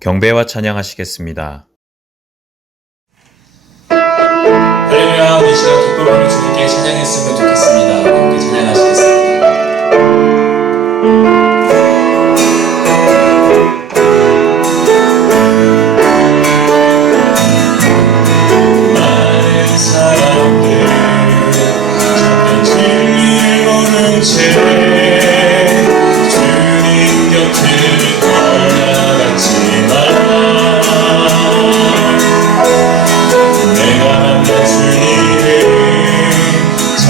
경배와 찬양하시겠습니다. 할렐루야. 우리 시간 기쁨으로 주님께 찬양했으면 좋겠습니다. 함께 찬양하시겠습니다. 많은 사람들 잠깐 즐거운 채 주님 곁을 떠나갔지만 내가 만난 주님은 참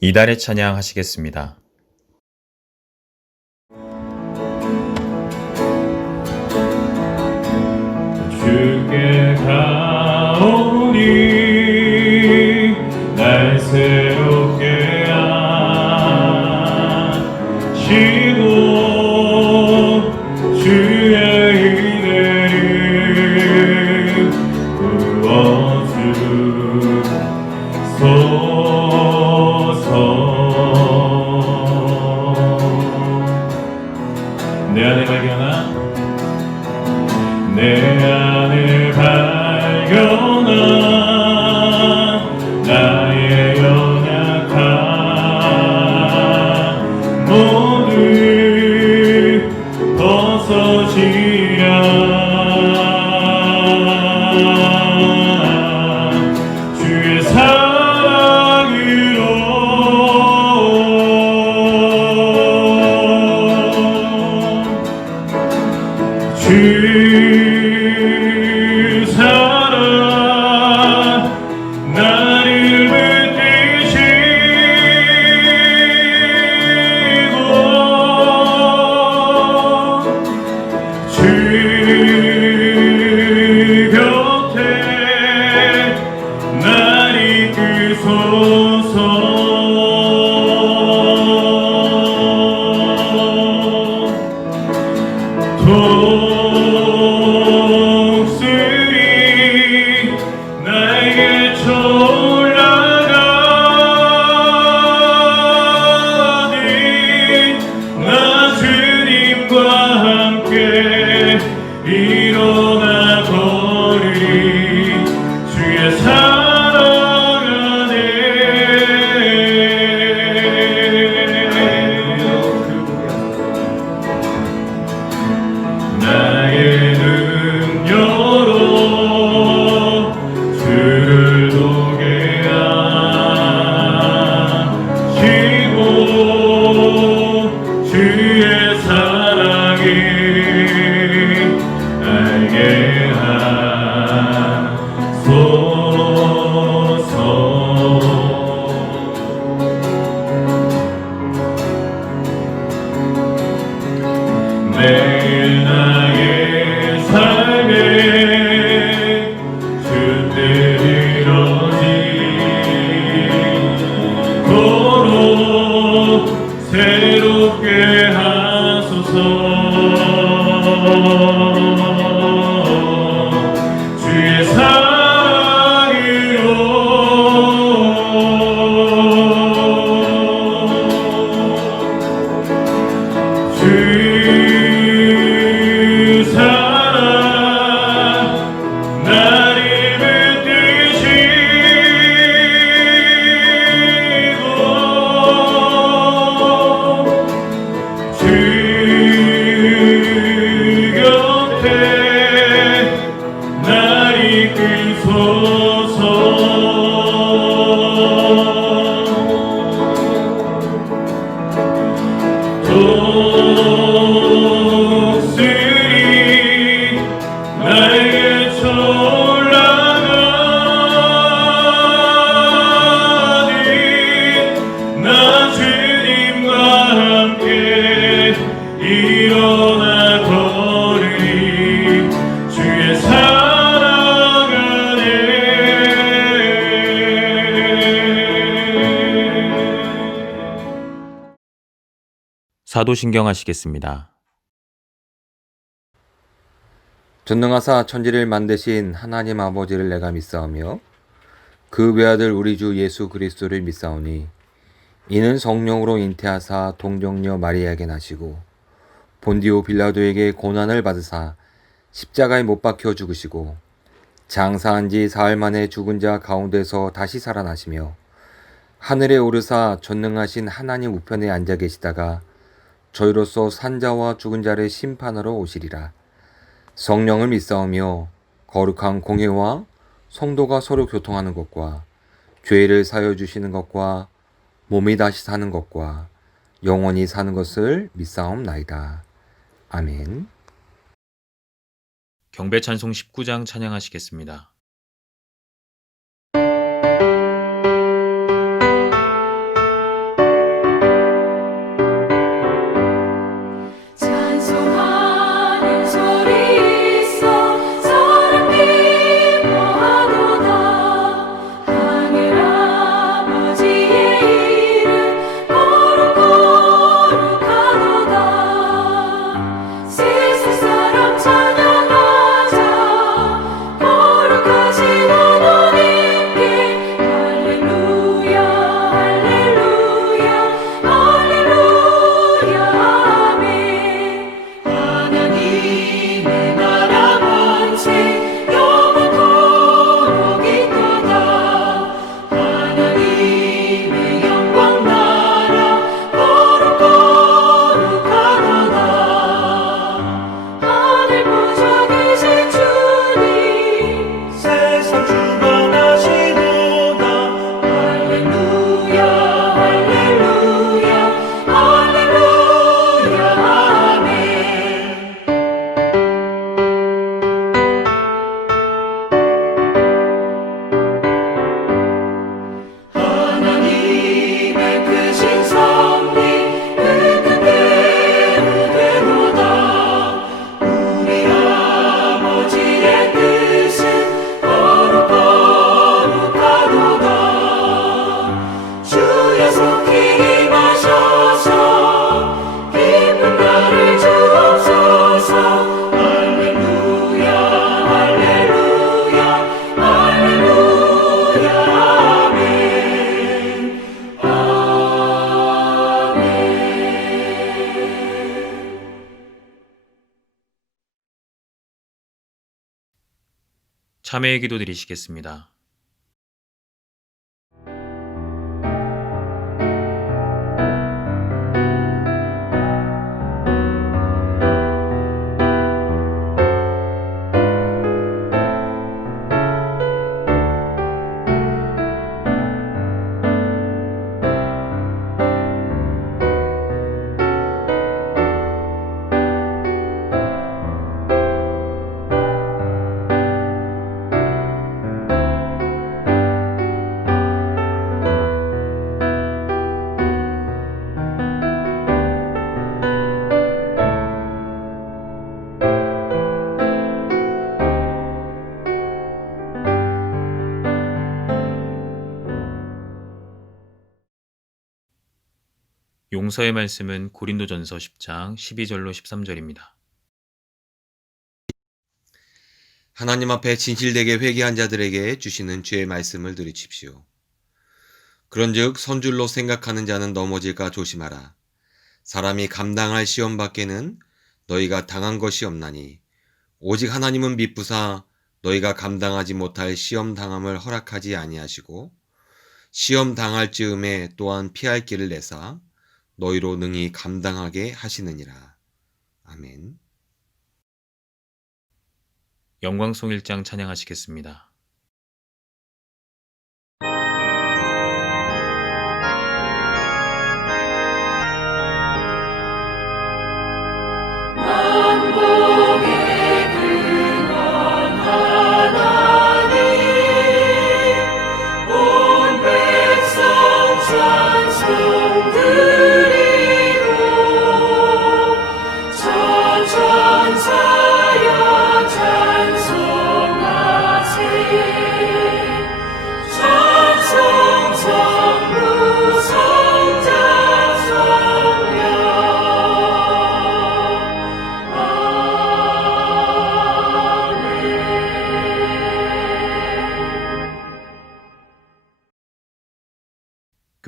이달의 찬양 하시겠습니다. 주께 가오니 날 새롭게 하시고 주의 은혜를 부어주소서. 내 안에 발견한 나의 연약함 모두 벗어지랴. 주의 사랑으로 주 사랑 나를 붙드시고 주 곁에 날 이끄소서. 독수리 나에게 올라가니 나 주님과 함께 일어나 걸으리. 주의 사랑 안에 나의 눈 열어 주를 보게 하시고 주의 사랑을 알게 하소서. 매일 나의 삶에 주 뜻 이루어지도록 새롭게 하소서. 주의 사랑으로 주 사랑 나를 붙드시고 주 곁에 날 이끄소서. 독수리 나에게 올라가니 나 주님과 함께 일어나 걸으리. 주의 사랑 안에 사도신경 하시겠습니다. 전능하사 천지를 만드신 하나님 아버지를 내가 믿사오며 그 외아들 우리 주 예수 그리스도를 믿사오니 이는 성령으로 잉태하사 동정녀 마리아에게 나시고 본디오 빌라도에게 고난을 받으사 십자가에 못 박혀 죽으시고 장사한 지 사흘 만에 죽은 자 가운데서 다시 살아나시며 하늘에 오르사 전능하신 하나님 우편에 앉아 계시다가 저희로서 산자와 죽은 자를 심판하러 오시리라. 성령을 믿사오며 거룩한 공회와 성도가 서로 교통하는 것과 죄를 사여 주시는 것과 몸이 다시 사는 것과 영원히 사는 것을 믿사옵나이다. 아멘. 경배 찬송 19장 찬양하시겠습니다. 참회의 기도 드리시겠습니다. 용서의 말씀은 고린도전서 10장 12절로 13절입니다. 하나님 앞에 진실되게 회개한 자들에게 주시는 죄의 말씀을 들으십시오. 그런즉 선줄로 생각하는 자는 넘어질까 조심하라. 사람이 감당할 시험 밖에는 너희가 당한 것이 없나니 오직 하나님은 미쁘사 너희가 감당하지 못할 시험 당함을 허락하지 아니하시고 시험 당할 즈음에 또한 피할 길을 내사 너희로 능히 감당하게 하시느니라. 아멘. 영광송 1장 찬양하시겠습니다.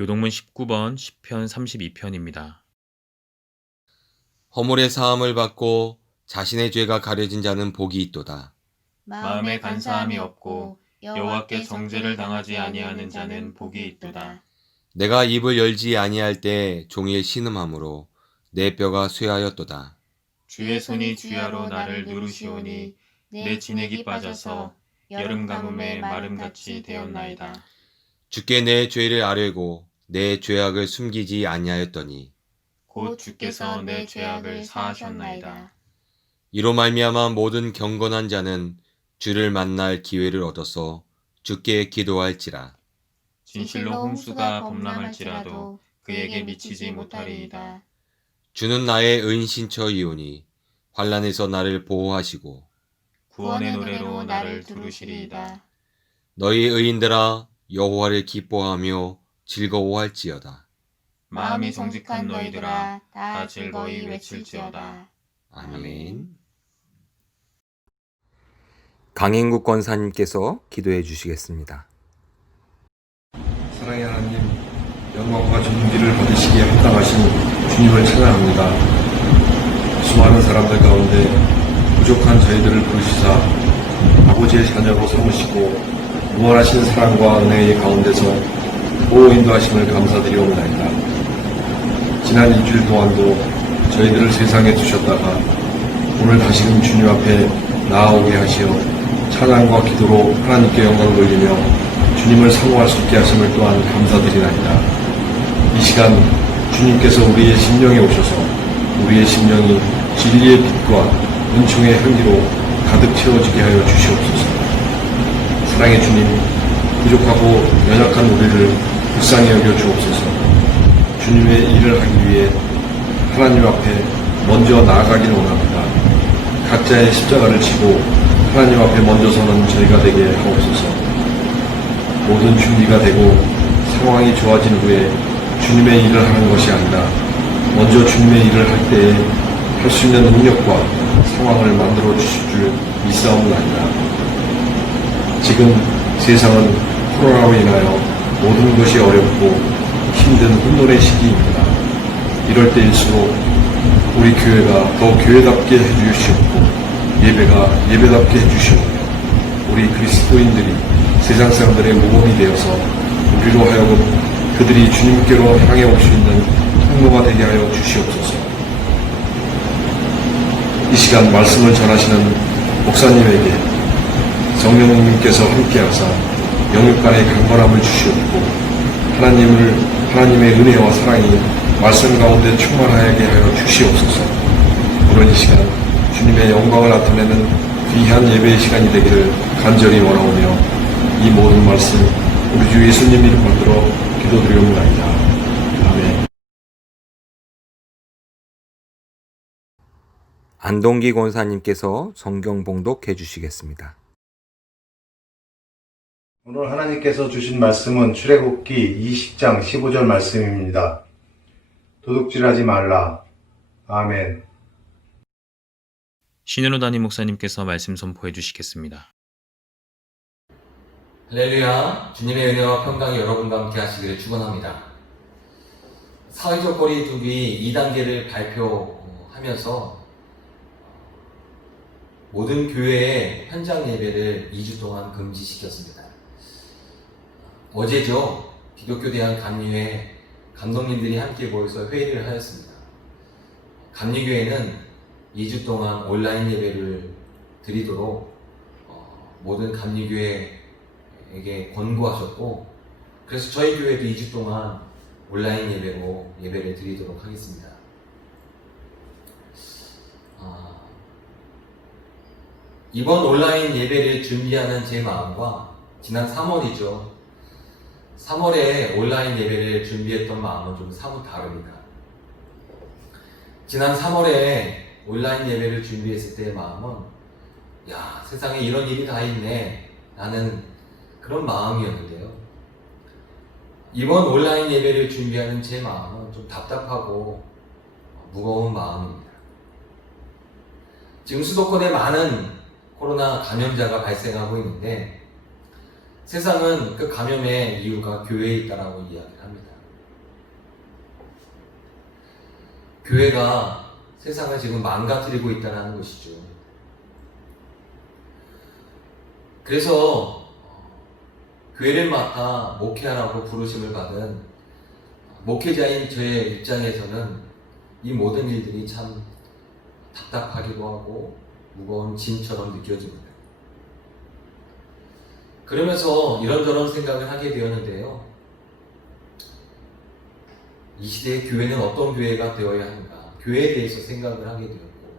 교동문 19번 시편 32편입니다. 허물의 사함을 받고 자신의 죄가 가려진 자는 복이 있도다. 마음에 간사함이 없고 여호와께 정죄를 당하지 아니하는 자는 복이 있도다. 내가 입을 열지 아니할 때 종일 신음함으로 내 뼈가 쇠하였도다. 주의 손이 주야로 나를 누르시오니 내 진액이 빠져서 여름 가뭄에 마름같이 되었나이다. 주께 내 죄를 아뢰고 내 죄악을 숨기지 아니하였더니 곧 주께서 내 죄악을 사하셨나이다. 이로 말미암아 모든 경건한 자는 주를 만날 기회를 얻어서 주께 기도할지라. 진실로 홍수가 범람할지라도 그에게 미치지 못하리이다. 주는 나의 은신처이오니 환난에서 나를 보호하시고 구원의 노래로 나를 두르시리이다. 너희 의인들아 여호와를 기뻐하며 즐거워할지어다. 마음이 정직한 너희들아 다 즐거이 외칠지어다. 아멘. 강인국 권사님께서 기도해 주시겠습니다. 사랑의 하나님, 영광과 존귀를 받으시기에 합당하신 주님을 찬양합니다. 수많은 사람들 가운데 부족한 저희들을 부르시사 아버지의 자녀로 삼으시고 무한하신 사랑과 은혜의 가운데서 보호 인도하심을 감사드리옵나이다. 지난 일주일 동안도 저희들을 세상에 두셨다가 오늘 다시금 주님 앞에 나아오게 하시어 찬양과 기도로 하나님께 영광을 돌리며 주님을 사모할 수 있게 하심을 또한 감사드리나이다. 이 시간 주님께서 우리의 심령에 오셔서 우리의 심령이 진리의 빛과 은총의 향기로 가득 채워지게 하여 주시옵소서. 사랑의 주님, 부족하고 연약한 우리를 불쌍히 여겨 주옵소서. 주님의 일을 하기 위해 하나님 앞에 먼저 나아가기를 원합니다. 각자의 십자가를 지고 하나님 앞에 먼저 서는 저희가 되게 하옵소서. 모든 준비가 되고 상황이 좋아진 후에 주님의 일을 하는 것이 아니라 먼저 주님의 일을 할 때에 할 수 있는 능력과 상황을 만들어 주실 줄 믿사옵나이다. 지금 세상은 코로나로 인하여 모든 것이 어렵고 힘든 혼돈의 시기입니다. 이럴 때일수록 우리 교회가 더 교회답게 해주시옵고 예배가 예배답게 해주시오며 우리 그리스도인들이 세상 사람들의 모범이 되어서 우리로 하여금 그들이 주님께로 향해 올 수 있는 통로가 되게 하여 주시옵소서. 이 시간 말씀을 전하시는 목사님에게 성령님께서 함께하사 영육간의 강건함을 주시옵고 하나님의 은혜와 사랑이 말씀 가운데 충만하게 하여 주시옵소서. 오늘 이 시간 주님의 영광을 나타내는 귀한 예배의 시간이 되기를 간절히 원하오며 이 모든 말씀 우리 주 예수님 이름 받들어 기도드리옵나이다. 아멘. 안동기 권사님께서 성경 봉독해 주시겠습니다. 오늘 하나님께서 주신 말씀은 출애굽기 20장 15절 말씀입니다. 도둑질하지 말라. 아멘. 신현우 담임 목사님께서 말씀 선포해 주시겠습니다. 할렐루야. 주님의 은혜와 평강이 여러분과 함께 하시기를 축원합니다. 사회적 거리두기 2단계를 발표하면서 모든 교회의 현장 예배를 2주 동안 금지시켰습니다. 어제죠. 기독교 대한 감리회 감독님들이 함께 모여서 회의를 하였습니다. 감리교회는 2주 동안 온라인 예배를 드리도록 모든 감리교회에게 권고하셨고, 그래서 저희 교회도 2주 동안 온라인 예배로 예배를 드리도록 하겠습니다. 이번 온라인 예배를 준비하는 제 마음과 지난 3월이죠. 3월에 온라인 예배를 준비했던 마음은 좀 사뭇 다릅니다. 지난 3월에 온라인 예배를 준비했을 때의 마음은 야, 세상에 이런 일이 다 있네 라는 그런 마음이었는데요. 이번 온라인 예배를 준비하는 제 마음은 좀 답답하고 무거운 마음입니다. 지금 수도권에 많은 코로나 감염자가 발생하고 있는데 세상은 그 감염의 이유가 교회에 있다라고 이야기를 합니다. 교회가 세상을 지금 망가뜨리고 있다는 것이죠. 그래서 교회를 맡아 목회하라고 부르심을 받은 목회자인 저의 입장에서는 이 모든 일들이 참 답답하기도 하고 무거운 짐처럼 느껴집니다. 그러면서 이런저런 생각을 하게 되었는데요. 이 시대의 교회는 어떤 교회가 되어야 하는가? 교회에 대해서 생각을 하게 되었고,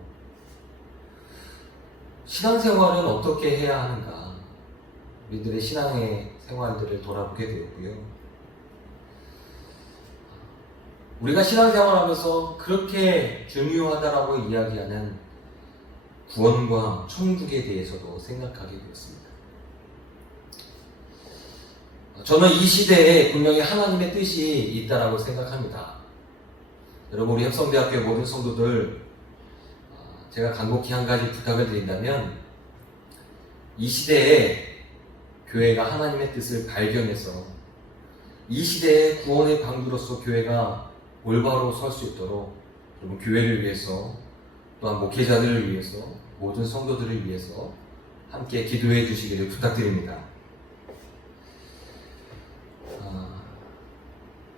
신앙생활은 어떻게 해야 하는가? 우리들의 신앙의 생활들을 돌아보게 되었고요. 우리가 신앙생활하면서 그렇게 중요하다라고 이야기하는 구원과 천국에 대해서도 생각하게 되었습니다. 저는 이 시대에 분명히 하나님의 뜻이 있다라고 생각합니다. 여러분, 우리 협성대학교 모든 성도들, 제가 간곡히 한 가지 부탁을 드린다면, 이 시대에 교회가 하나님의 뜻을 발견해서 이 시대의 구원의 방주로서 교회가 올바로 설 수 있도록 여러분, 교회를 위해서 또한 목회자들을 위해서 모든 성도들을 위해서 함께 기도해 주시기를 부탁드립니다.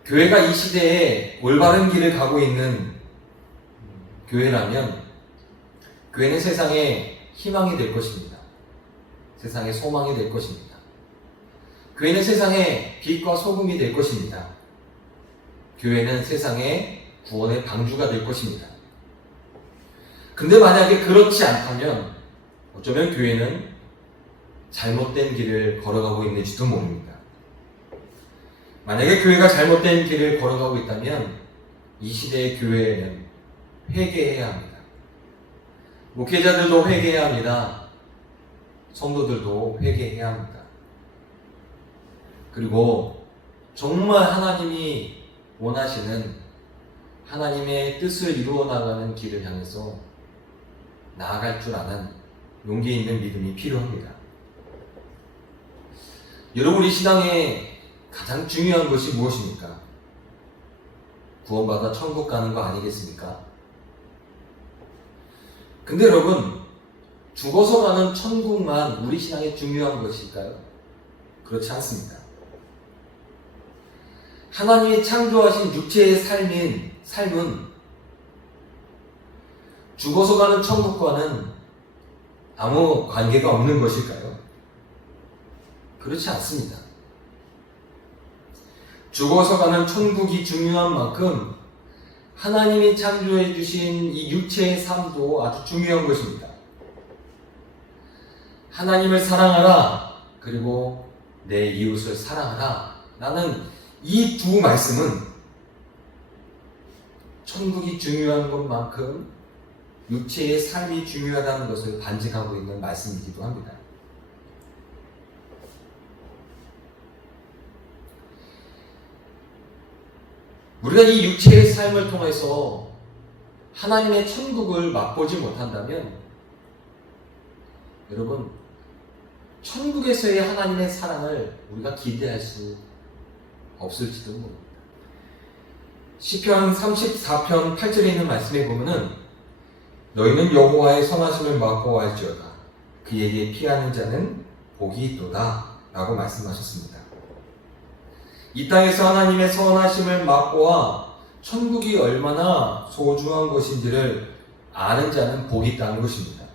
교회가 이 시대에 올바른 길을 가고 있는 교회라면 교회는 세상에 희망이 될 것입니다. 세상에 소망이 될 것입니다. 교회는 세상에 빛과 소금이 될 것입니다. 교회는 세상에 구원의 방주가 될 것입니다. 근데 만약에 그렇지 않다면 어쩌면 교회는 잘못된 길을 걸어가고 있는지도 모릅니다. 만약에 교회가 잘못된 길을 걸어가고 있다면 이 시대의 교회는 회개해야 합니다. 목회자들도 회개해야 합니다. 성도들도 회개해야 합니다. 그리고 정말 하나님이 원하시는 하나님의 뜻을 이루어 나가는 길을 향해서 나아갈 줄 아는 용기 있는 믿음이 필요합니다. 여러분, 우리 신앙에 가장 중요한 것이 무엇입니까? 구원받아 천국 가는 거 아니겠습니까? 근데 여러분, 죽어서 가는 천국만 우리 신앙에 중요한 것일까요? 그렇지 않습니다. 하나님이 창조하신 육체의 삶은 죽어서 가는 천국과는 아무 관계가 없는 것일까요? 그렇지 않습니다. 죽어서 가는 천국이 중요한 만큼 하나님이 창조해 주신 이 육체의 삶도 아주 중요한 것입니다. 하나님을 사랑하라, 그리고 내 이웃을 사랑하라 라는 이 두 말씀은 천국이 중요한 것만큼 육체의 삶이 중요하다는 것을 반증하고 있는 말씀이기도 합니다. 우리가 이 육체의 삶을 통해서 하나님의 천국을 맛보지 못한다면 여러분, 천국에서의 하나님의 사랑을 우리가 기대할 수 없을지도 모릅니다. 시편 34편 8절에 있는 말씀에 보면은 너희는 여호와의 선하심을 맛보아할지어다 그에게 피하는 자는 복이 있도다 라고 말씀하셨습니다. 이 땅에서 하나님의 선하심을 맛보아 천국이 얼마나 소중한 것인지를 아는 자는 복이 있다는 것입니다.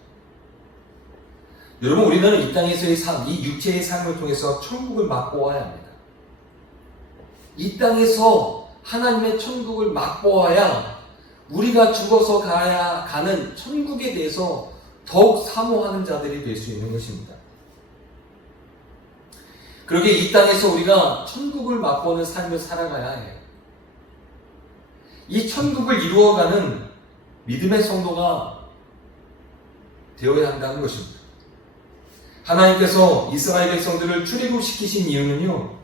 여러분, 우리는 이 땅에서의 삶, 이 육체의 삶을 통해서 천국을 맛보아야 합니다. 이 땅에서 하나님의 천국을 맛보아야 우리가 죽어서 가는 천국에 대해서 더욱 사모하는 자들이 될 수 있는 것입니다. 그러게 이 땅에서 우리가 천국을 맛보는 삶을 살아가야 해요. 이 천국을 이루어가는 믿음의 성도가 되어야 한다는 것입니다. 하나님께서 이스라엘 백성들을 출애굽시키신 이유는요,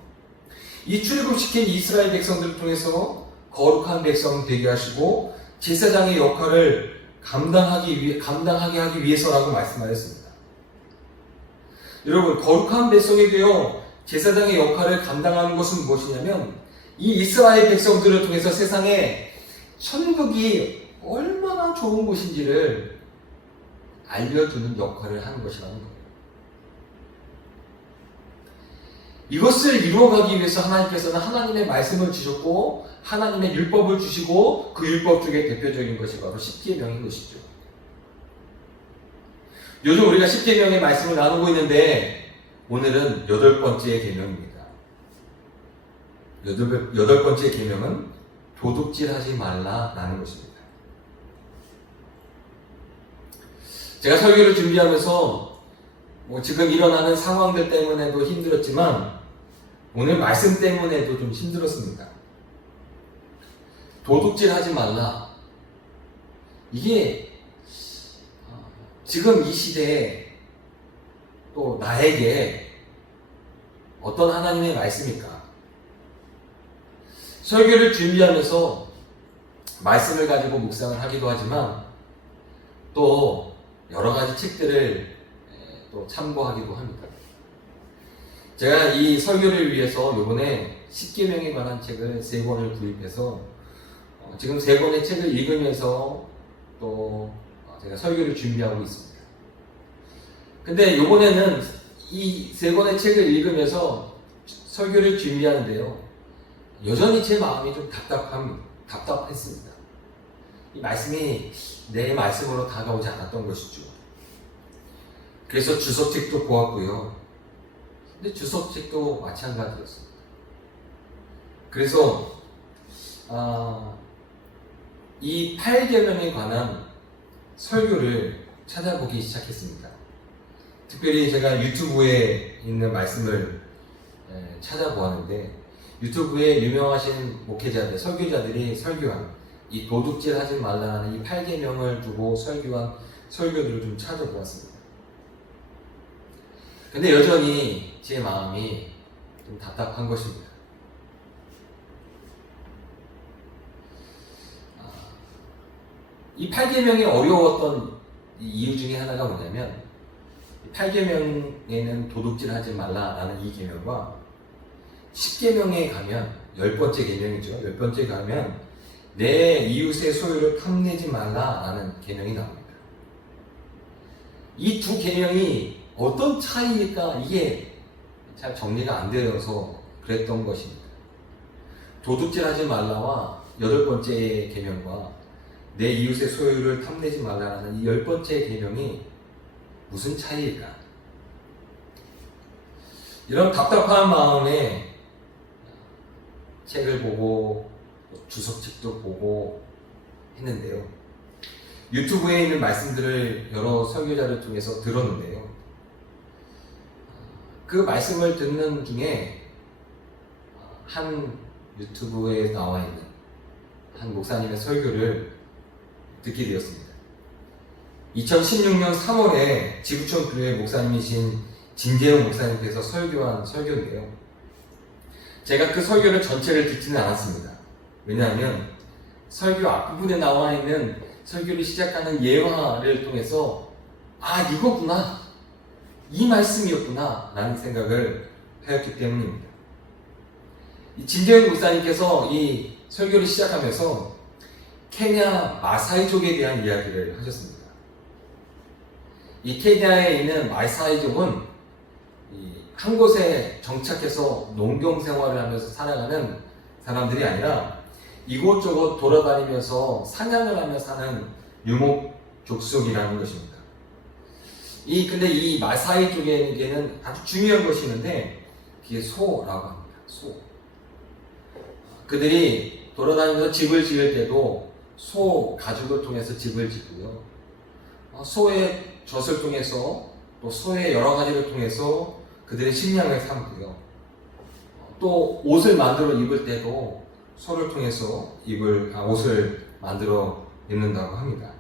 이 출애굽시킨 이스라엘 백성들을 통해서 거룩한 백성 되게 하시고 제사장의 역할을 감당하게 하기 위해서라고 말씀하셨습니다. 여러분, 거룩한 백성이 되어 제사장의 역할을 감당하는 것은 무엇이냐면 이 이스라엘 백성들을 통해서 세상에 천국이 얼마나 좋은 곳인지를 알려주는 역할을 하는 것이라는 거예요. 이것을 이루어가기 위해서 하나님께서는 하나님의 말씀을 주셨고 하나님의 율법을 주시고 그 율법 중에 대표적인 것이 바로 십계명인 것이죠. 요즘 우리가 십계명의 말씀을 나누고 있는데 오늘은 8번째 계명입니다. 8번째 계명은 도둑질하지 말라라는 것입니다. 제가 설교를 준비하면서 지금 일어나는 상황들 때문에도 힘들었지만 오늘 말씀 때문에도 좀 힘들었습니다. 도둑질하지 말라. 이게 지금 이 시대에 또 나에게 어떤 하나님의 말씀일까? 설교를 준비하면서 말씀을 가지고 묵상을 하기도 하지만 또 여러 가지 책들을 또 참고하기도 합니다. 제가 이 설교를 위해서 이번에 십계명에 관한 책을 3권을 구입해서 지금 3권의 책을 읽으면서 또 제가 설교를 준비하고 있습니다. 근데 이번에는 이 3권의 책을 읽으면서 설교를 준비하는데요, 여전히 제 마음이 좀 답답했습니다. 이 말씀이 내 말씀으로 다가오지 않았던 것이죠. 그래서 주석책도 보았고요. 근데 주석책도 마찬가지였습니다. 그래서 이 8계명에 관한 설교를 찾아보기 시작했습니다. 특별히 제가 유튜브에 있는 말씀을 찾아보았는데 유튜브에 유명하신 목회자들, 설교자들이 설교한 이 도둑질하지 말라는 이 8계명을 두고 설교한 설교들을 좀 찾아보았습니다. 근데 여전히 제 마음이 좀 답답한 것입니다. 이 8계명이 어려웠던 이유 중에 하나가 뭐냐면 8계명에는 도둑질하지 말라라는 이 계명과 10계명에 가면 10번째 계명이죠. 10번째 가면 내 이웃의 소유를 탐내지 말라라는 계명이 나옵니다. 이 두 계명이 어떤 차이일까? 이게 잘 정리가 안 되어서 그랬던 것입니다. 도둑질하지 말라와 8번째 계명과 내 이웃의 소유를 탐내지 말라라는 이 10번째 계명이 무슨 차이일까? 이런 답답한 마음에 책을 보고 주석책도 보고 했는데요. 유튜브에 있는 말씀들을 여러 설교자를 통해서 들었는데요. 그 말씀을 듣는 중에 한 유튜브에 나와 있는 한 목사님의 설교를 듣게 되었습니다. 2016년 3월에 지구촌 교회 목사님이신 진재용 목사님께서 설교한 설교인데요. 제가 그 설교를 전체를 듣지는 않았습니다. 왜냐하면 설교 앞부분에 나와 있는 설교를 시작하는 예화를 통해서 이거구나, 이 말씀이었구나 라는 생각을 하였기 때문입니다. 진재용 목사님께서 이 설교를 시작하면서 케냐 마사이족에 대한 이야기를 하셨습니다. 이 케냐에 있는 마사이족은 한 곳에 정착해서 농경 생활을 하면서 살아가는 사람들이 아니라 이곳저곳 돌아다니면서 사냥을 하며 사는 유목족속이라는 것입니다. 근데 이 마사이족에게는 아주 중요한 것이 있는데 그게 소라고 합니다. 소. 그들이 돌아다니면서 집을 지을 때도 소 가죽을 통해서 집을 짓고요. 소의 젖을 통해서 또 소의 여러 가지를 통해서 그들의 식량을 삼고요. 또 옷을 만들어 입을 때도 소를 통해서 옷을 만들어 입는다고 합니다.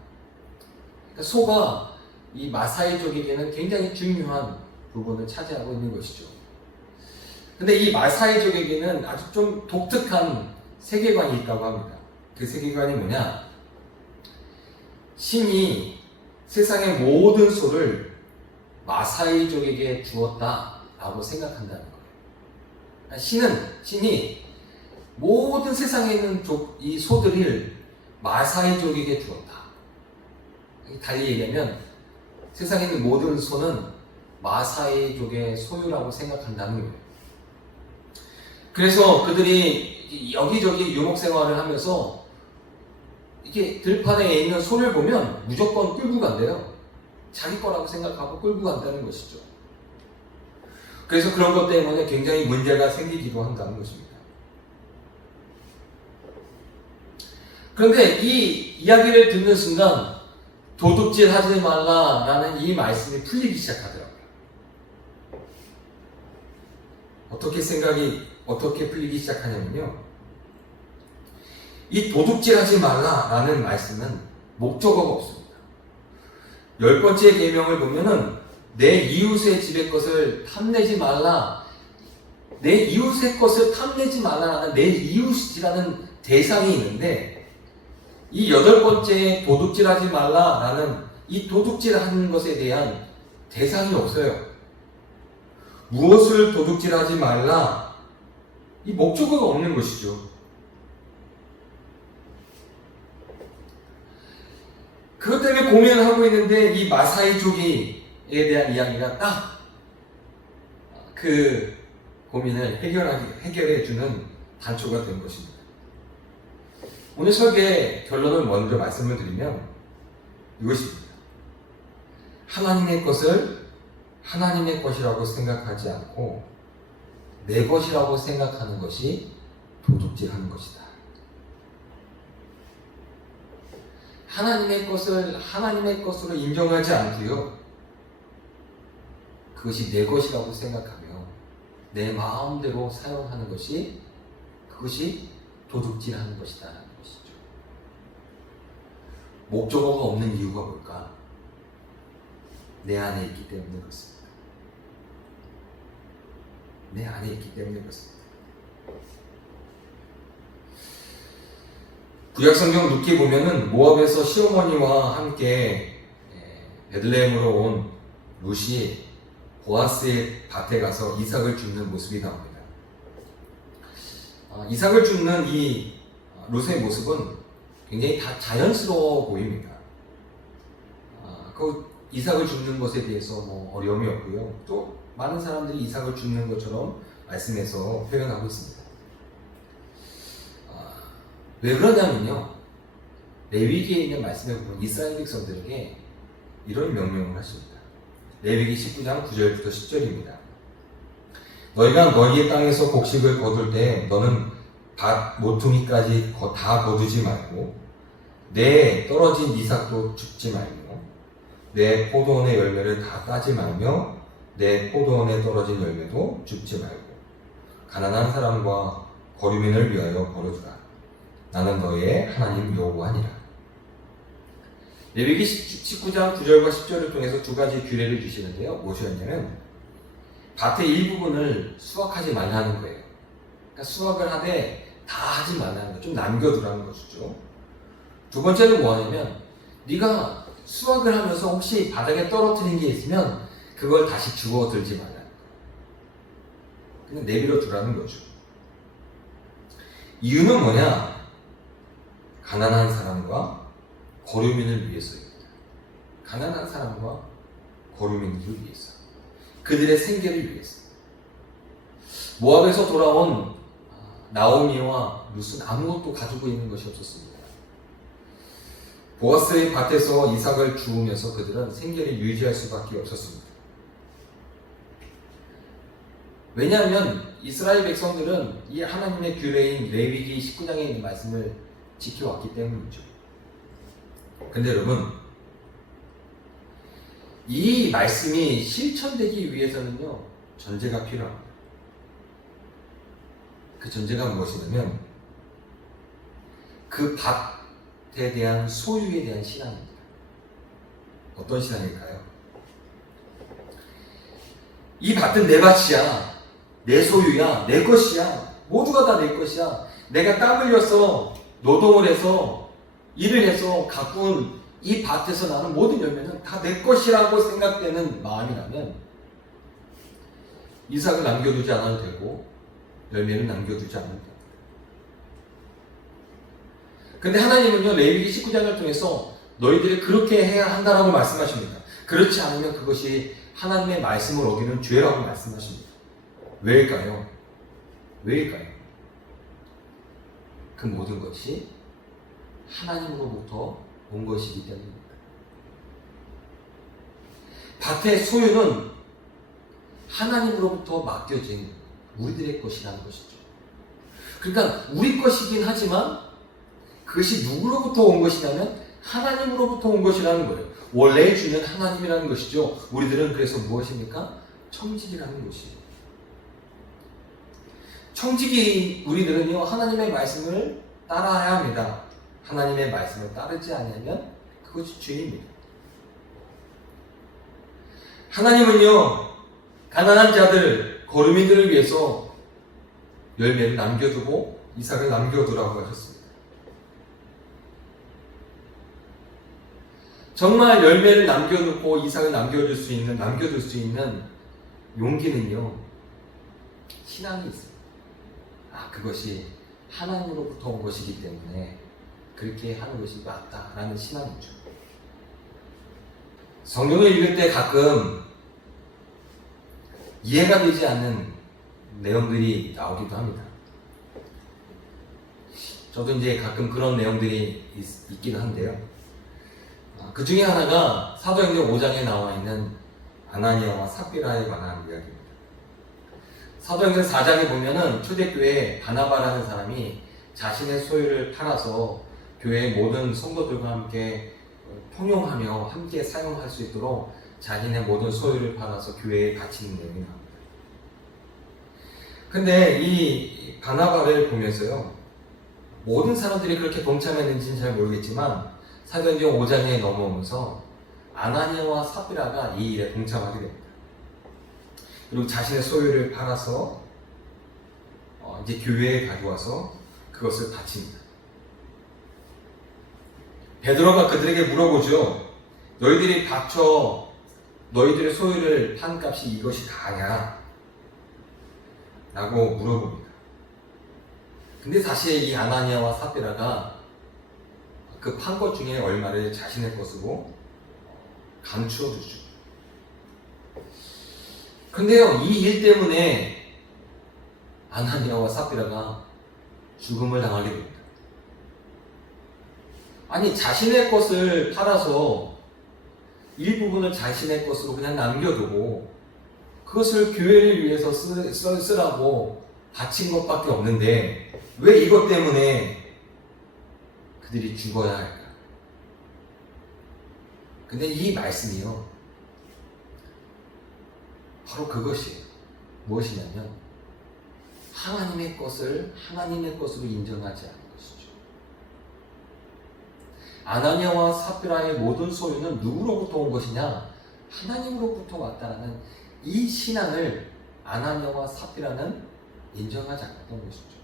그러니까 소가 이 마사이족에게는 굉장히 중요한 부분을 차지하고 있는 것이죠. 근데 이 마사이족에게는 아주 좀 독특한 세계관이 있다고 합니다. 그 세계관이 뭐냐? 신이 세상의 모든 소를 마사이족에게 주었다라고 생각한다는 거예요. 신이 모든 세상에 있는 이 소들을 마사이족에게 주었다. 달리 얘기하면 세상에 있는 모든 소는 마사이족의 소유라고 생각한다는 거예요. 그래서 그들이 여기저기 유목 생활을 하면서 이게 들판에 있는 소를 보면 무조건 끌고 간대요. 자기 거라고 생각하고 끌고 간다는 것이죠. 그래서 그런 것 때문에 굉장히 문제가 생기기도 한다는 것입니다. 그런데 이 이야기를 듣는 순간 도둑질 하지 말라라는 이 말씀이 풀리기 시작하더라고요. 어떻게 풀리기 시작하냐면요. 이 도둑질 하지 말라라는 말씀은 목적어가 없습니다. 10번째 계명을 보면은 내 이웃의 집의 것을 탐내지 말라. 내 이웃의 것을 탐내지 말라라는 내 이웃이라는 대상이 있는데 이 8번째 도둑질하지 말라라는 이 도둑질하는 것에 대한 대상이 없어요. 무엇을 도둑질하지 말라? 이 목적어가 없는 것이죠. 그것 때문에 고민을 하고 있는데 이 마사이족에 대한 이야기가 딱 그 고민을 해결해주는 단초가 된 것입니다. 오늘 설교의 결론을 먼저 말씀을 드리면 이것입니다. 하나님의 것을 하나님의 것이라고 생각하지 않고 내 것이라고 생각하는 것이 도둑질하는 것이다. 하나님의 것을 하나님의 것으로 인정하지 않고요. 그것이 내 것이라고 생각하며 내 마음대로 사용하는 것이 그것이 도둑질하는 것이다라는 것이죠. 목적어가 없는 이유가 뭘까? 내 안에 있기 때문에 그렇습니다. 내 안에 있기 때문에 그렇습니다. 구약성경 룻기 보면은 모압에서 시어머니와 함께 베들레헴으로 온 룻이 보아스의 밭에 가서 이삭을 줍는 모습이 나옵니다. 이삭을 줍는 이 룻의 모습은 굉장히 다 자연스러워 보입니다. 그 이삭을 줍는 것에 대해서 뭐 어려움이 없고요. 또 많은 사람들이 이삭을 줍는 것처럼 말씀에서 표현하고 있습니다. 왜 그러냐면요. 레위기에 있는 말씀에 보면 이스라엘 백성들에게 이런 명령을 하십니다. 레위기 19장 9절부터 10절입니다. 너희가 너희의 땅에서 곡식을 거둘 때 너는 밭 모퉁이까지 다 거두지 말고 내 떨어진 이삭도 줍지 말고 내 포도원의 열매를 다 따지 말며 내 포도원에 떨어진 열매도 줍지 말고 가난한 사람과 거류민을 위하여 버려두라. 나는 너의 하나님 여호와니라. 레위기 19장 9절과 10절을 통해서 두 가지 규례를 주시는데요. 무엇이었냐면 밭의 일부분을 수확하지 말라는 거예요. 그러니까 수확을 하되 다 하지 말라는 거예요. 좀 남겨두라는 것이죠. 두 번째는 뭐냐면 네가 수확을 하면서 혹시 바닥에 떨어뜨린 게 있으면 그걸 다시 주워 들지 말라는 거예요. 그냥 내버려 두라는 거죠. 이유는 뭐냐? 가난한 사람과 거류민을 위해서입니다. 가난한 사람과 거류민들을 위해서. 그들의 생계를 위해서. 모압에서 돌아온 나오미와 룻은 아무것도 가지고 있는 것이 없었습니다. 보아스의 밭에서 이삭을 주우면서 그들은 생계를 유지할 수밖에 없었습니다. 왜냐하면 이스라엘 백성들은 이 하나님의 규례인 레위기 19장에 있는 말씀을 지켜왔기 때문이죠. 근데 여러분, 이 말씀이 실천되기 위해서는요, 전제가 필요합니다. 그 전제가 무엇이냐면 그 밭에 대한 소유에 대한 신앙입니다. 어떤 신앙일까요? 이 밭은 내 밭이야, 내 소유야, 내 것이야, 모두가 다 내 것이야. 내가 땀 흘려서 노동을 해서 일을 해서 가꾼 이 밭에서 나는 모든 열매는 다 내 것이라고 생각되는 마음이라면 이삭을 남겨두지 않아도 되고 열매를 남겨두지 않아도 됩니다. 근데 하나님은요, 레위기 19장을 통해서 너희들이 그렇게 해야 한다라고 말씀하십니다. 그렇지 않으면 그것이 하나님의 말씀을 어기는 죄라고 말씀하십니다. 왜일까요? 왜일까요? 그 모든 것이 하나님으로부터 온 것이기 때문입니다. 밭의 소유는 하나님으로부터 맡겨진 우리들의 것이라는 것이죠. 그러니까 우리 것이긴 하지만 그것이 누구로부터 온 것이냐면 하나님으로부터 온 것이라는 거예요. 원래 주는 하나님이라는 것이죠. 우리들은 그래서 무엇입니까? 청직이라는 것이에요. 청직이 우리들은요, 하나님의 말씀을 따라야 합니다. 하나님의 말씀을 따르지 않으면 그것이 죄입니다. 하나님은요, 가난한 자들, 거류민들을 위해서 열매를 남겨두고 이삭을 남겨두라고 하셨습니다. 정말 열매를 남겨놓고 이삭을 남겨둘 수 있는 용기는요, 신앙이 있습니다. 그것이 하나님으로부터 온 것이기 때문에 그렇게 하는 것이 맞다라는 신앙이죠. 성경을 읽을 때 가끔 이해가 되지 않는 내용들이 나오기도 합니다. 저도 이제 가끔 그런 내용들이 있기도 한데요. 그 중에 하나가 사도행전 5장에 나와 있는 아나니아와 삽비라에 관한 이야기입니다. 사도행전 4장에 보면은 초대교회 바나바라는 사람이 자신의 소유를 팔아서 교회의 모든 성도들과 함께 통용하며 함께 사용할 수 있도록 자신의 모든 소유를 팔아서 교회에 바치는 내용이 나옵니다. 근데 이 바나바를 보면서요, 모든 사람들이 그렇게 동참했는지는 잘 모르겠지만 사도행전 5장에 넘어오면서 아나니아와 삽비라가 이 일에 동참하게 됩니다. 그리고 자신의 소유를 팔아서 이제 교회에 가져와서 그것을 바칩니다. 베드로가 그들에게 물어보죠. 너희들이 바쳐 너희들의 소유를 판 값이 이것이 다냐? 라고 물어봅니다. 근데 사실 이 아나니아와 삽비라가 그 판 것 중에 얼마를 자신의 것으로 감추어 두죠. 근데요, 이 일 때문에 아나니아와 삽비라가 죽음을 당하게 됩니다. 아니, 자신의 것을 팔아서 일부분을 자신의 것으로 그냥 남겨두고 그것을 교회를 위해서 쓰라고 바친 것밖에 없는데 왜 이것 때문에 그들이 죽어야 할까? 근데 이 말씀이요, 바로 그것이에요. 무엇이냐면 하나님의 것을 하나님의 것으로 인정하지 않는 것이죠. 아나니아와 삽비라의 모든 소유는 누구로부터 온 것이냐? 하나님으로부터 왔다라는 이 신앙을 아나니아와 삽비라는 인정하지 않았던 것이죠.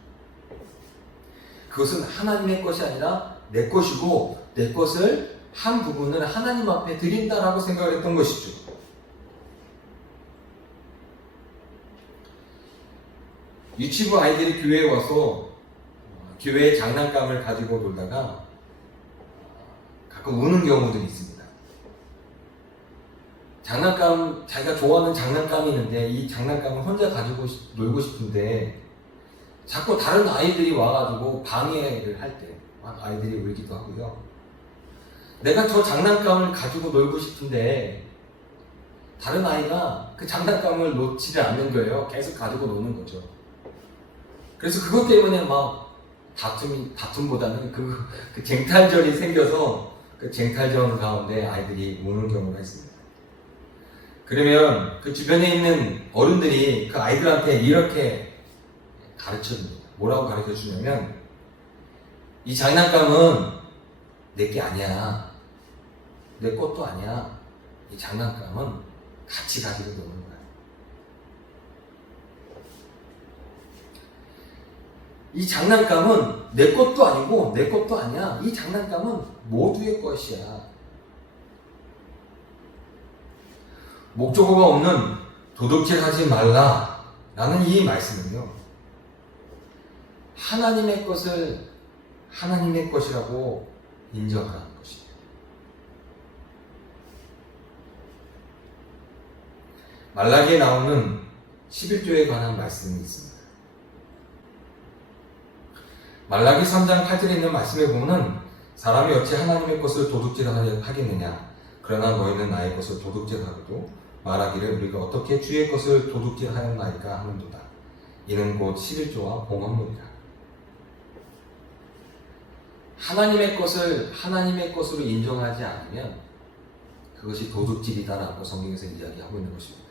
그것은 하나님의 것이 아니라 내 것이고 내 것을 한 부분을 하나님 앞에 드린다라고 생각을 했던 것이죠. 유치부 아이들이 교회에 와서 교회의 장난감을 가지고 놀다가 가끔 우는 경우들이 있습니다. 장난감, 자기가 좋아하는 장난감이 있는데 이 장난감을 혼자 가지고 놀고 싶은데 자꾸 다른 아이들이 와가지고 방해를 할 때 아이들이 울기도 하고요. 내가 저 장난감을 가지고 놀고 싶은데 다른 아이가 그 장난감을 놓치지 않는 거예요. 계속 가지고 노는 거죠. 그래서 그것 때문에 막 다툼보다는 그 쟁탈전이 생겨서 그 쟁탈전 가운데 아이들이 우는 경우가 있습니다. 그러면 그 주변에 있는 어른들이 그 아이들한테 이렇게 가르쳐 줍니다. 뭐라고 가르쳐 주냐면, 이 장난감은 내게 아니야. 내 것도 아니야. 이 장난감은 같이 가지고 노는 거야. 이 장난감은 내 것도 아니고 내 것도 아니야. 이 장난감은 모두의 것이야. 목적어가 없는 도둑질하지 말라 라는 이 말씀은요, 하나님의 것을 하나님의 것이라고 인정하라는 것입니다. 말라기에 나오는 11조에 관한 말씀이 있습니다. 말라기 3장 8절에 있는 말씀에 보면, 사람이 어찌 하나님의 것을 도둑질하겠느냐, 그러나 너희는 나의 것을 도둑질하고도 말하기를 우리가 어떻게 주의 것을 도둑질하였나이까 하는도다. 이는 곧 11조와 봉헌문이라. 하나님의 것을 하나님의 것으로 인정하지 않으면 그것이 도둑질이다라고 성경에서 이야기하고 있는 것입니다.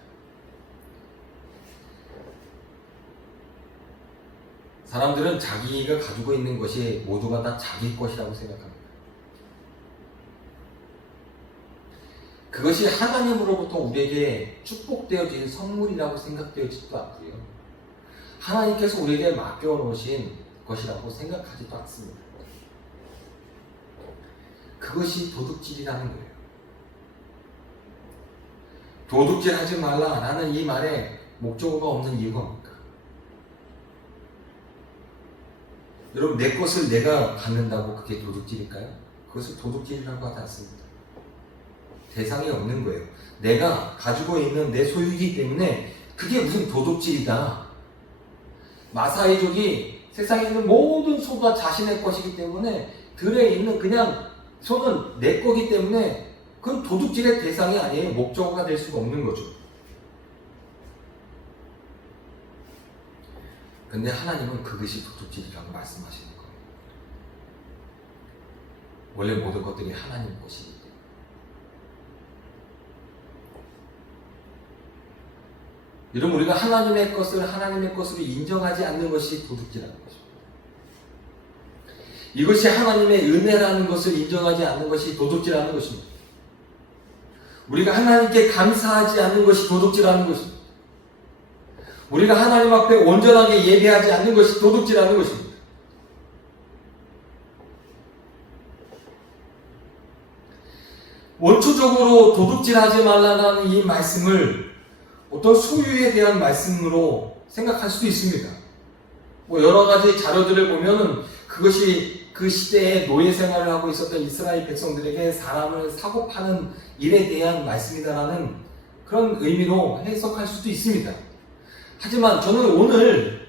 사람들은 자기가 가지고 있는 것이 모두가 다 자기 것이라고 생각합니다. 그것이 하나님으로부터 우리에게 축복되어진 선물이라고 생각되어지지도 않고요, 하나님께서 우리에게 맡겨놓으신 것이라고 생각하지도 않습니다. 그것이 도둑질이라는 거예요. 도둑질하지 말라라는 이 말에 목적어가 없는 이유가 뭡니까? 여러분, 내 것을 내가 갖는다고 그게 도둑질일까요? 그것을 도둑질이라고 하지 않습니다. 대상이 없는 거예요. 내가 가지고 있는 내 소유이기 때문에 그게 무슨 도둑질이다. 마사이족이 세상에 있는 모든 소가 자신의 것이기 때문에 들에 있는 그냥 소는 내 거기 때문에 그건 도둑질의 대상이 아니에요. 목적어가 될 수가 없는 거죠. 근데 하나님은 그것이 도둑질이라고 말씀하시는 거예요. 원래 모든 것들이 하나님 것이기 때문에. 여러분, 우리가 하나님의 것을 하나님의 것으로 인정하지 않는 것이 도둑질하는 것입니다. 이것이 하나님의 은혜라는 것을 인정하지 않는 것이 도둑질하는 것입니다. 우리가 하나님께 감사하지 않는 것이 도둑질하는 것입니다. 우리가 하나님 앞에 온전하게 예배하지 않는 것이 도둑질하는 것입니다. 원초적으로 도둑질하지 말라는 이 말씀을 어떤 소유에 대한 말씀으로 생각할 수도 있습니다. 여러 가지 자료들을 보면은 그것이 그 시대에 노예 생활을 하고 있었던 이스라엘 백성들에게 사람을 사고 파는 일에 대한 말씀이다라는 그런 의미로 해석할 수도 있습니다. 하지만 저는 오늘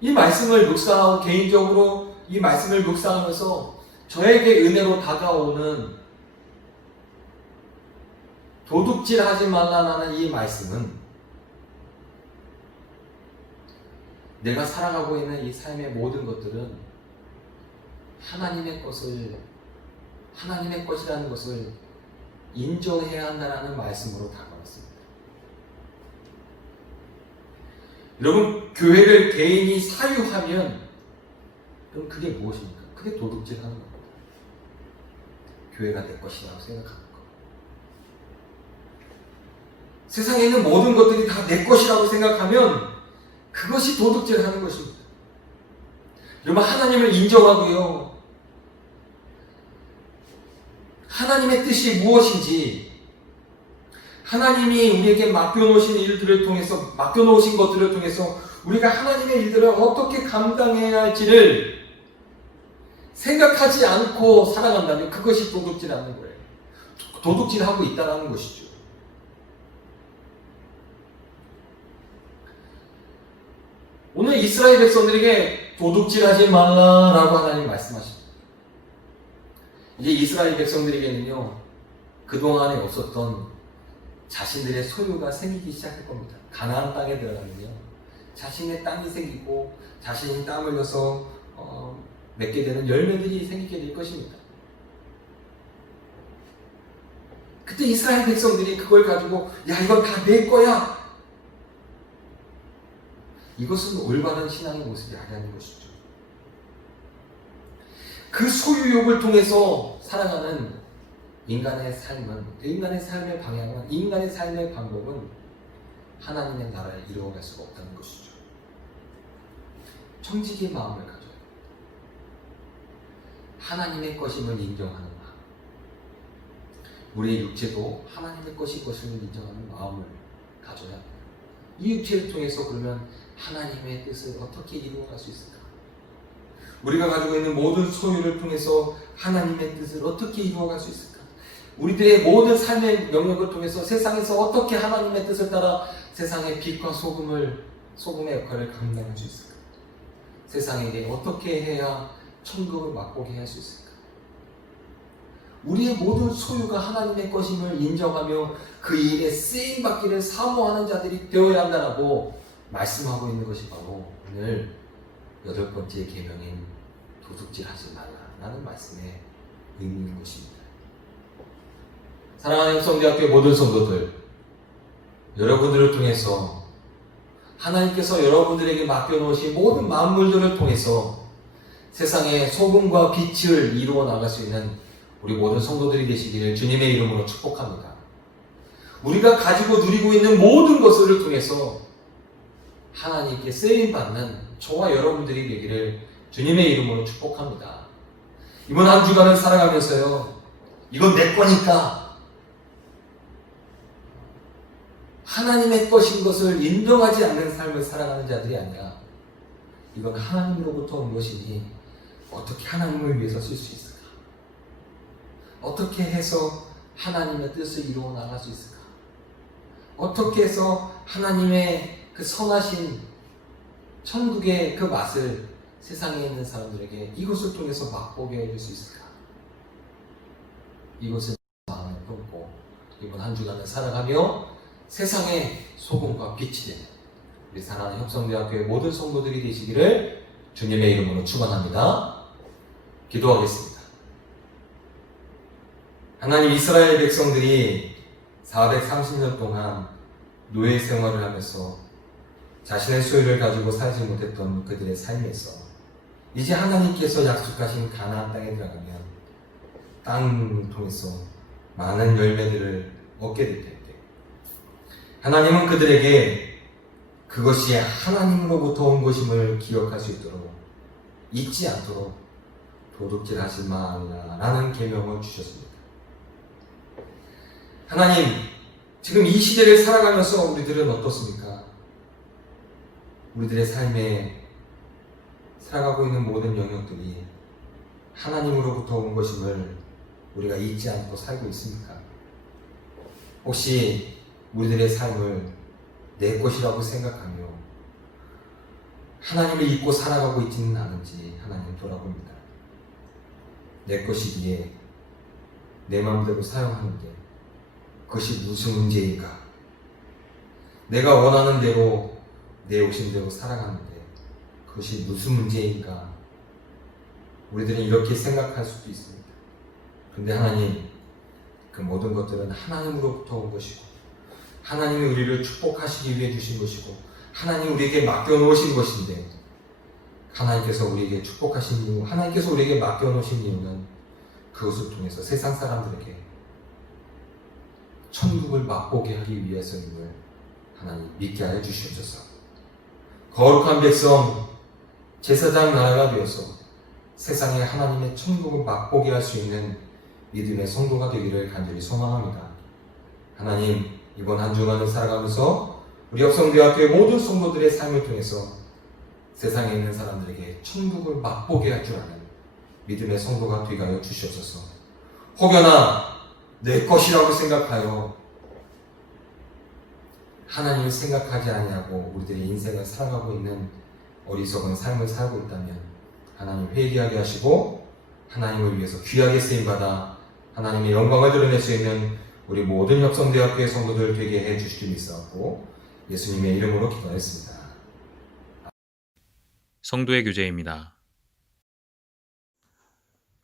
이 말씀을 묵상하고 개인적으로 이 말씀을 묵상하면서 저에게 은혜로 다가오는 도둑질하지 말라는 이 말씀은 내가 살아가고 있는 이 삶의 모든 것들은 하나님의 것이라는 것을 인정해야 한다는 말씀으로 다가왔습니다. 여러분, 교회를 개인이 사유하면 그럼 그게 무엇입니까? 그게 도둑질하는 겁니다. 교회가 내 것이라고 생각하는 것. 세상에 있는 모든 것들이 다 내 것이라고 생각하면 그것이 도둑질하는 것입니다. 여러분, 하나님을 인정하고요, 하나님의 뜻이 무엇인지, 하나님이 우리에게 맡겨놓으신 일들을 통해서, 맡겨놓으신 것들을 통해서 우리가 하나님의 일들을 어떻게 감당해야 할지를 생각하지 않고 살아간다면 그것이 도둑질하는 거예요. 도둑질하고 있다는 것이죠. 오늘 이스라엘 백성들에게 도둑질하지 말라라고 하나님 말씀하십니다. 이제 이스라엘 백성들에게는요, 그동안에 없었던 자신들의 소유가 생기기 시작할 겁니다. 가나안 땅에 들어가면요, 자신의 땅이 생기고 자신이 땀 흘려서 맺게 되는 열매들이 생기게 될 것입니다. 그때 이스라엘 백성들이 그걸 가지고 야, 이건 다 내 거야, 이것은 올바른 신앙의 모습이 아니라는 것이죠. 그 소유욕을 통해서 살아가는 인간의 삶은, 인간의 삶의 방향은, 인간의 삶의 방법은 하나님의 나라를 이루어갈 수가 없다는 것이죠. 청지기의 마음을 가져야 합니다. 하나님의 것임을 인정하는 마음, 우리의 육체도 하나님의 것임을 인정하는 마음을 가져야 합니다. 이 육체를 통해서 그러면 하나님의 뜻을 어떻게 이루어갈 수 있을까? 우리가 가지고 있는 모든 소유를 통해서 하나님의 뜻을 어떻게 이루어갈 수 있을까? 우리들의 모든 삶의 영역을 통해서 세상에서 어떻게 하나님의 뜻을 따라 세상의 빛과 소금의 역할을 감당할 수 있을까? 세상에게 어떻게 해야 천국을 맛보게 할 수 있을까? 우리의 모든 소유가 하나님의 것임을 인정하며 그 일에 쓰임받기를 사모하는 자들이 되어야 한다라고 말씀하고 있는 것이 바로 오늘 8번째 계명인 도둑질하지 말라라는 말씀의 의미인 것입니다. 사랑하는 협성대학교의 모든 성도들, 여러분들을 통해서 하나님께서 여러분들에게 맡겨놓으신 모든 만물들을 통해서 세상에 소금과 빛을 이루어 나갈 수 있는 우리 모든 성도들이 되시기를 주님의 이름으로 축복합니다. 우리가 가지고 누리고 있는 모든 것을 통해서 하나님께 쓰임받는 저와 여러분들이 되기를 주님의 이름으로 축복합니다. 이번 한 주간을 살아가면서요, 이건 내 거니까 하나님의 것인 것을 인정하지 않는 삶을 살아가는 자들이 아니라 이건 하나님으로부터 온 것이니 어떻게 하나님을 위해서 쓸 수 있을까? 어떻게 해서 하나님의 뜻을 이루어 나갈 수 있을까? 어떻게 해서 하나님의 그 선하신 천국의 그 맛을 세상에 있는 사람들에게 이것을 통해서 맛보게 해줄 수 있을까? 이것을 마음에 품고 이번 한 주간을 살아가며 세상의 소금과 빛이 되는 우리 사랑하는 협성대학교의 모든 성도들이 되시기를 주님의 이름으로 축원합니다. 기도하겠습니다. 하나님, 이스라엘 백성들이 430년 동안 노예 생활을 하면서 자신의 소유를 가지고 살지 못했던 그들의 삶에서 이제 하나님께서 약속하신 가나안 땅에 들어가면 땅을 통해서 많은 열매들을 얻게 될 텐데, 하나님은 그들에게 그것이 하나님으로부터 온 것임을 기억할 수 있도록, 잊지 않도록 도둑질하지 말라라는 계명을 주셨습니다. 하나님, 지금 이 시대를 살아가면서 우리들은 어떻습니까? 우리들의 삶에 살아가고 있는 모든 영역들이 하나님으로부터 온 것임을 우리가 잊지 않고 살고 있습니까? 혹시 우리들의 삶을 내 것이라고 생각하며 하나님을 잊고 살아가고 있지는 않은지 하나님 돌아봅니다. 내 것이기에 내 마음대로 사용하는데 그것이 무슨 문제인가? 내가 원하는 대로 내 욕심대로 살아가는데 그것이 무슨 문제인가? 우리들은 이렇게 생각할 수도 있습니다. 그런데 하나님, 그 모든 것들은 하나님으로부터 온 것이고 하나님이 우리를 축복하시기 위해 주신 것이고 하나님이 우리에게 맡겨놓으신 것인데, 하나님께서 우리에게 축복하신 이유, 하나님께서 우리에게 맡겨놓으신 이유는 그것을 통해서 세상 사람들에게 천국을 맛보게 하기 위해서임을 하나님 믿게 하여 주시옵소서. 거룩한 백성, 제사장 나라가 되어서 세상에 하나님의 천국을 맛보게 할 수 있는 믿음의 성도가 되기를 간절히 소망합니다. 하나님, 이번 한 주간을 살아가면서 우리 역성대학교의 모든 성도들의 삶을 통해서 세상에 있는 사람들에게 천국을 맛보게 할 줄 아는 믿음의 성도가 되게 하여 주시옵소서. 혹여나 내 것이라고 생각하여 하나님을 생각하지 아니하고 우리들의 인생을 살아가고 있는 어리석은 삶을 살고 있다면 하나님 회개하게 하시고 하나님을 위해서 귀하게 쓰임받아 하나님의 영광을 드러낼 수 있는 우리 모든 협성대학교의 성도들 되게 해주시길 믿사옵고 예수님의 이름으로 기도하였습니다. 성도의 교제입니다.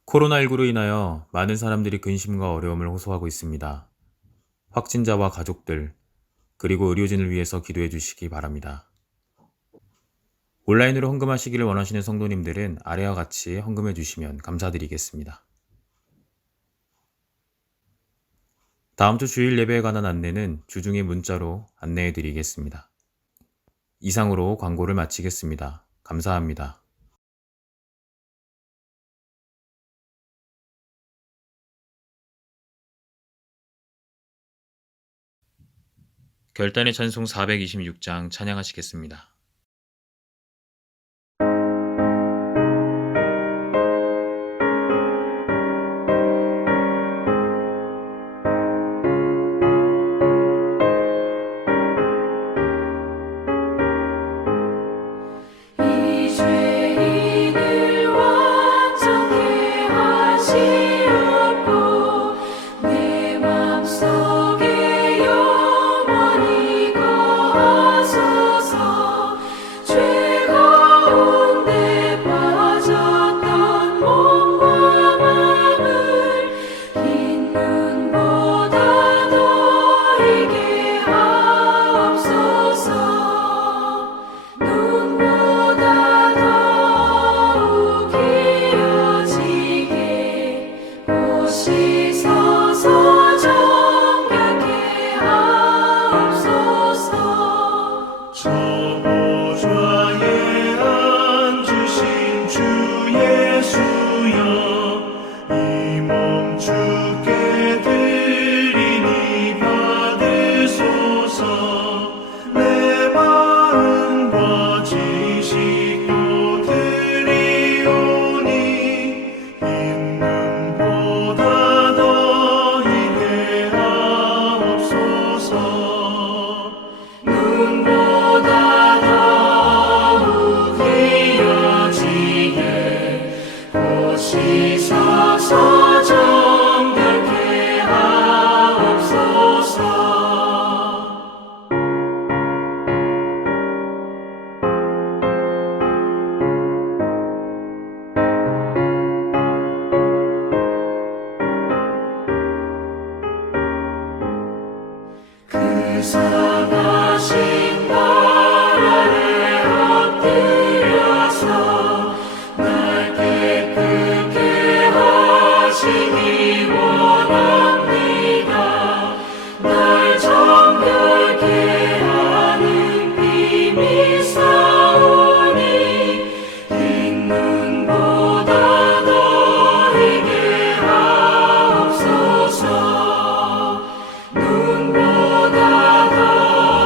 코로나19로 인하여 많은 사람들이 근심과 어려움을 호소하고 있습니다. 확진자와 가족들, 그리고 의료진을 위해서 기도해 주시기 바랍니다. 온라인으로 헌금하시기를 원하시는 성도님들은 아래와 같이 헌금해 주시면 감사드리겠습니다. 다음 주 주일 예배에 관한 안내는 주중에 문자로 안내해 드리겠습니다. 이상으로 광고를 마치겠습니다. 감사합니다. 결단의 찬송 426장 찬양하시겠습니다. 눈보다 더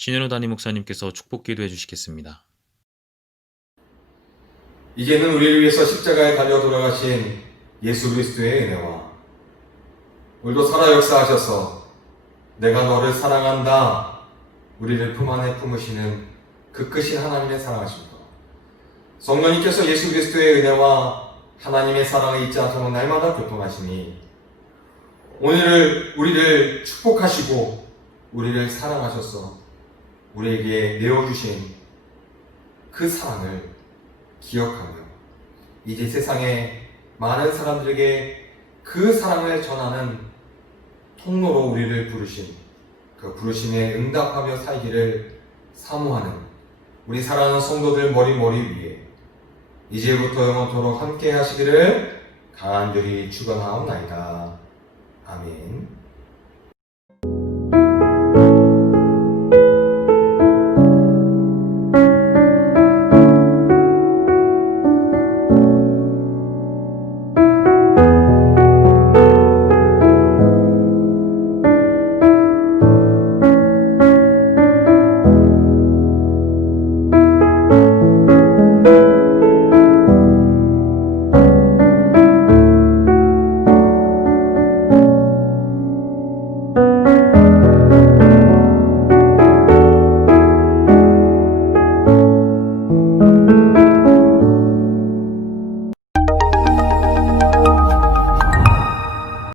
신현우 담임 목사님께서 축복 기도해 주시겠습니다. 이제는 우리를 위해서 십자가에 달려 돌아가신 예수 그리스도의 은혜와 오늘도 살아 역사하셔서 내가 너를 사랑한다 우리를 품 안에 품으시는 그 크신 하나님의 사랑하심과 성령님께서 예수 그리스도의 은혜와 하나님의 사랑을 잊지 않도록 날마다 교통하시니 오늘을 우리를 축복하시고 우리를 사랑하셔서 우리에게 내어주신 그 사랑을 기억하며 이제 세상에 많은 사람들에게 그 사랑을 전하는 통로로 우리를 부르신 그 부르심에 응답하며 살기를 사모하는 우리 사랑하는 성도들 머리 위에 이제부터 영원토록 함께 하시기를 간절히 축원하옵나이다. 아멘.